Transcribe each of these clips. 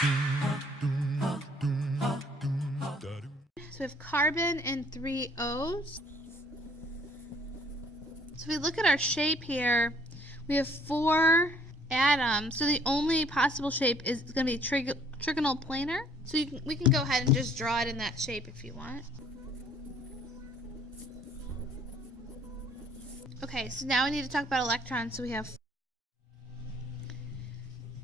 So we have carbon and 3 O's. So if we look at our shape here, we have 4 atoms. So the only possible shape is going to be trigonal planar. So we can go ahead and just draw it in that shape if you want. Okay, so now we need to talk about electrons.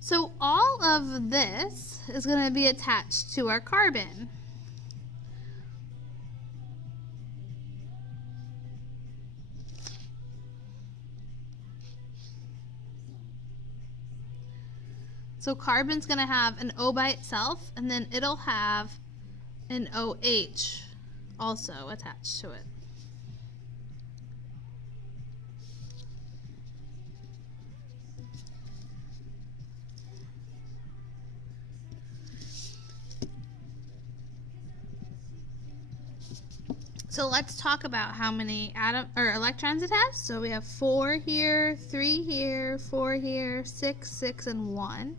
So all of this is going to be attached to our carbon. So carbon's going to have an O by itself, and then it'll have an OH also attached to it. So let's talk about how many electrons it has. So we have 4 here, 3 here, 4 here, 6, 6, and 1.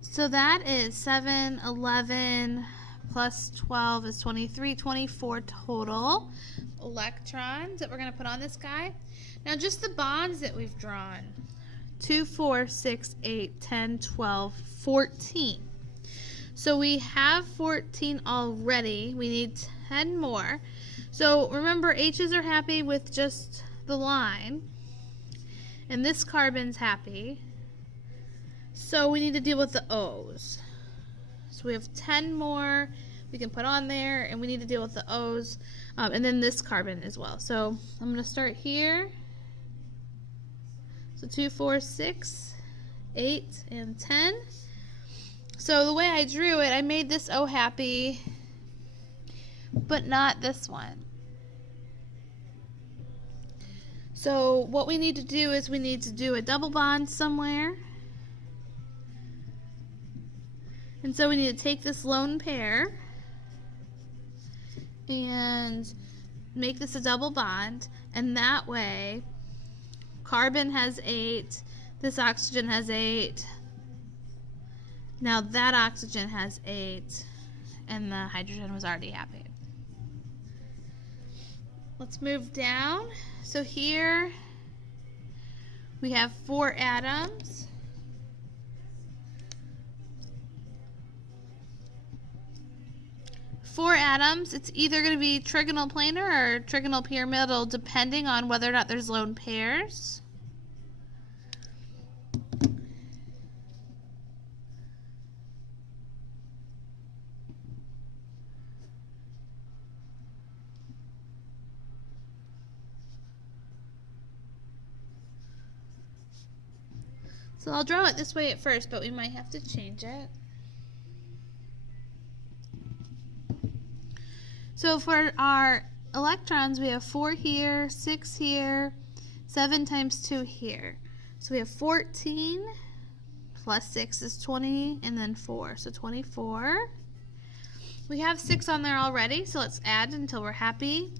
So that is 7, 11, plus 12 is 23, 24 total electrons that we're going to put on this guy. Now just the bonds that we've drawn. 2, 4, 6, 8, 10, 12, 14. So we have 14 already. We need 10 more. So remember, H's are happy with just the line, and this carbon's happy. So we need to deal with the O's. So we have 10 more we can put on there, and we need to deal with the O's, and then this carbon as well. So I'm going to start here. So 2, 4, 6, 8, and 10. So the way I drew it, I made this O happy, but not this one. So what we need to do is we need to do a double bond somewhere. And so we need to take this lone pair and make this a double bond, and that way carbon has 8, this oxygen has 8, now that oxygen has 8, and the hydrogen was already happy. Let's move down. So here we have 4 atoms. Four atoms, it's either going to be trigonal planar or trigonal pyramidal, depending on whether or not there's lone pairs. So I'll draw it this way at first, but we might have to change it. So for our electrons, we have 4 here, 6 here, 7 times 2 here. So we have 14 plus 6 is 20, and then 4, so 24. We have 6 on there already, so let's add until we're happy.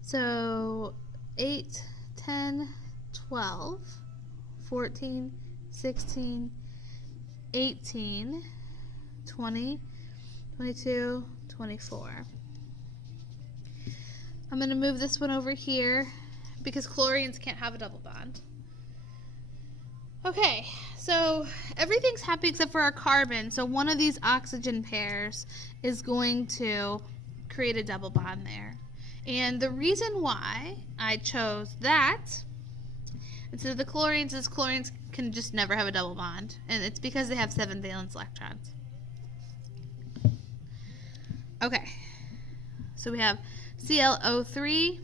So 8, 10, 12, 14, 16, 18, 20, 22, 24. I'm going to move this one over here because chlorines can't have a double bond. Okay, so everything's happy except for our carbon. So one of these oxygen pairs is going to create a double bond there. And the reason why I chose that instead of the chlorines is chlorines can just never have a double bond. And it's because they have 7 valence electrons. Okay, so we have ClO3.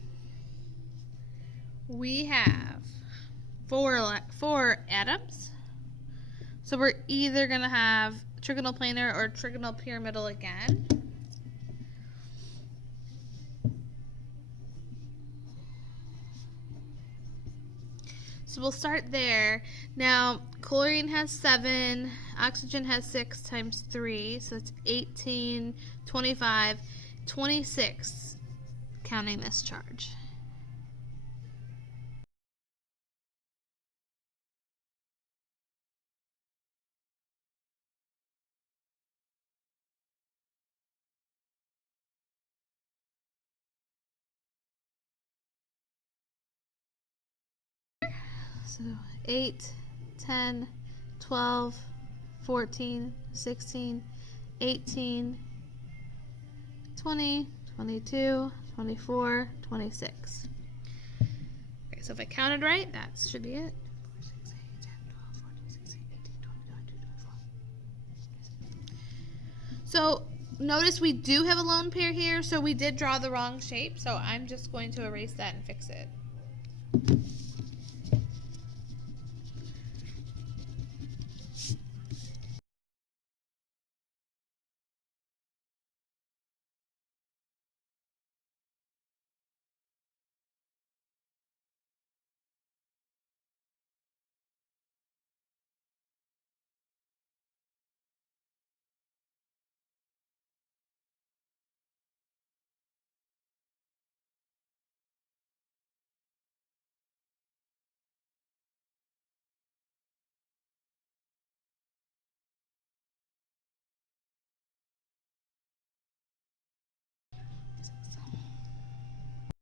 We have 4 atoms. So we're either going to have trigonal planar or trigonal pyramidal again. So we'll start there. Now, chlorine has 7, oxygen has 6 times 3, so it's 18, 25, 26, counting this charge. So 8, 10, 12, 14, 16, 18, 20, 22, 24, 26. Okay, so if I counted right, that should be it. 4, 6, 8, 10, 12, 14, 16, 18, 20, 22, 24. So notice we do have a lone pair here, so we did draw the wrong shape. So I'm just going to erase that and fix it.